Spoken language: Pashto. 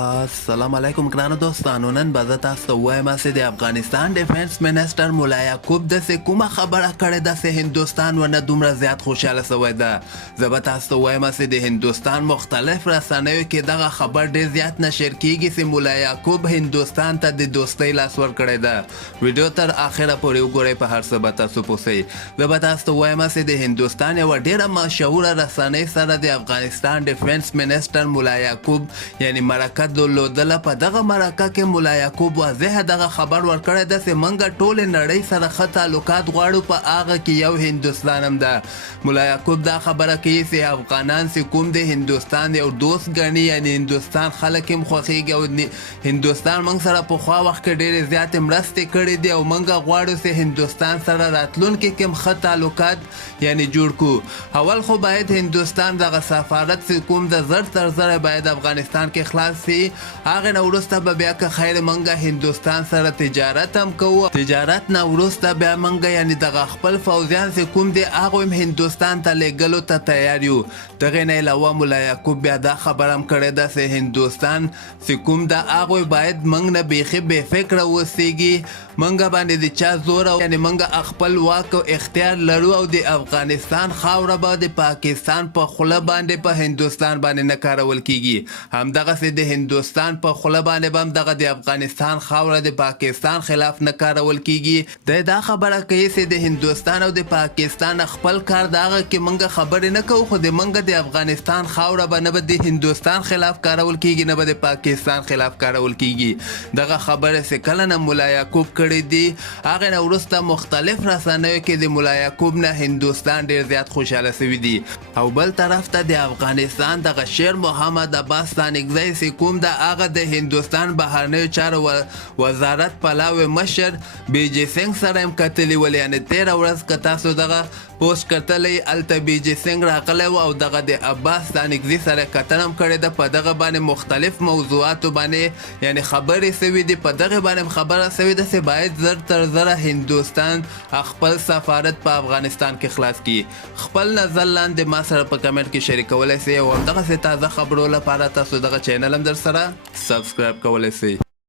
السلام علیکم ګرانو دوستانو. نن به زه تاسو ته ووایم چې د افغانستان ډیفنس منسټر مولا یعقوب داسې کومه خبره کړې ده چې هندوستان ورنه دومره زیات خوشحاله شوی ده. زه به تاسو ته ووایم چې د هندوستان مختلف رسنیو کې دغه خبر ډېر زیات نشر کیږي چې مولا یعقوب هندوستان ته د دوستۍ لاس ورکړی ده. ویډیو تر اخره پورې وګورئ، په هر څه به تاسو پوه شئ. زه به تاسو ته ووایم چې د هندوستان یوه ډېره مشهوره رسنۍ سره د افغانستان ډیفنس منسټر مولا یعقوب یعنی مرکه درلودله. په دغه مرکه کې مولا یعقوب واضح دغه خبر ورکړی ده چې موږ ټولې نړۍ سره ښه تعلقات غواړو، په هغه کې یو هندوستان هم ده. مولا یعقوب دا خبره کوي چې افغانان چې کوم د هندوستان یو دوست ګڼي، یعنی هندوستان خلک هم خوښیږي او هندوستان موږ سره پخوا وخت کې ډېرې زیاتې مرستې کړې دي او موږ غواړو چې هندوستان سره راتلونکي کې هم ښه تعلقات یعنی جوړ کړو. اول خو باید هندوستان دغه سفارت چې کوم د زر تر زره باید افغانستان کې خلاص شي. هغه نه وروسته به بیا که خیر موږ هندوستان سره تجارت هم کوو. تجارت نه وروسته بیا موږ یعنی دغه خپل فوجیان چې کوم دي هغوی هم هندوستان ته لیږلو ته تیار یو. دغې نه علاوه مولا یعقوب بیا دا خبره هم کړې ده چې هندوستان چې کوم ده هغوی باید موږ نه بیخي بې فکره اوسیږي. موږ باندې د چا زور او یعنی موږ خپل واک او اختیار لرو او د افغانستان خاوره به د پاکستان په خوله باندې په هندوستان باندې نه کارول کیږي. همدغسې د هندوستان په خوله باندې به هم دغه د افغانستان خاوره د پاکستان خلاف نه کارول کیږي. دی دا خبره کوي چې د هندوستان او د پاکستان خپل کار د هغه کې موږ خبرې نه کوو، خو د موږ د افغانستان خاوره به نه به د هندوستان خلاف کارول کیږي نه به د پاکستان خلاف کارول کیږي. دغه خبره چې کله نه مولا یعقوب کړې دي، هغې نه وروسته مختلف رسنیو کې د مولا یعقوب نه هندوستان ډېر زیات خوشحاله شوي دي. او بل طرف ته د افغانستان دغه شیر محمد عباس ستانکزی چې کوم د هغه د هندوستان بهرنیو چارو وزارت پلاوی مشر بی جی سنګ سره هم کتلي ول. یعنې تېره ورځ که تاسو دغه پوسټ کتلی هلته بی جی سنګ راغلی و او دغه د عباس ستانکزي سره کتنه هم کړې ده. په دغه باندې مختلف موضوعاتو باندې یعنی خبرې سوي دي. په دغه باندې هم خبره سوي ده چې باید زر تر زره هندوستان خپل سفارت په افغانستان کې خلاص کړي. خپل نظر لاندې ما سره په کمنټ کې شریکولی سئ او همدغسې تازه خبرو لپاره تاسو دغه چینل هم در سره سبسکرایب کولی سئ.